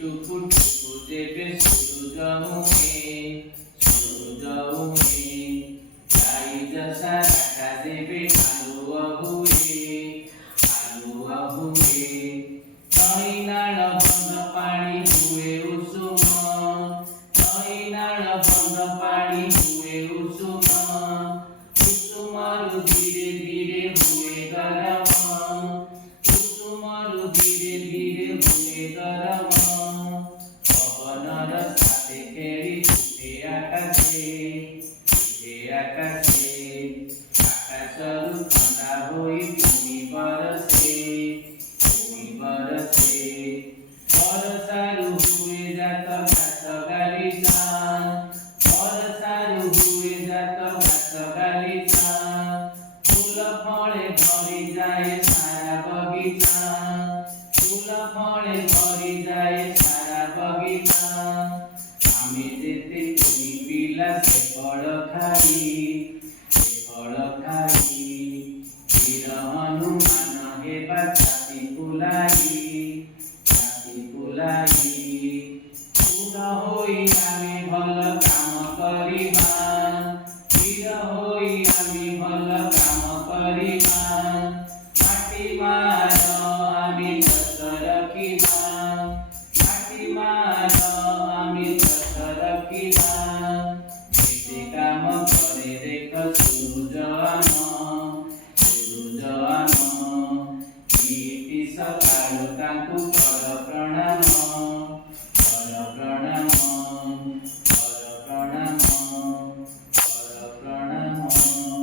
टुकु टुकु जेबे सूरज मुहे गाई जसा राखा जेबे आलुआ हुए नई नाल बंद पानी हुए उषुम नई नाल बंद पानी हुए उषुम कुसुमरु धीरे धीरे हुए गरम कुसुमरु धीरे धीरे हुए गरम पवनर साथे खेली उठे आकाशे आकाशरु ठंडा होई भूमि बरसे बरसारु हुए जात घास गालिचा बरसारु हुए जात घास गालिचा फूल फले भरी जाए सारा बगीचा फूल फले भरी जाए सारा बगीचा आमे जेते तुमी पिला से फल खाई वीर हनुमान हेबा छाती फुलाई पूरा होई आमे भल काम करिबा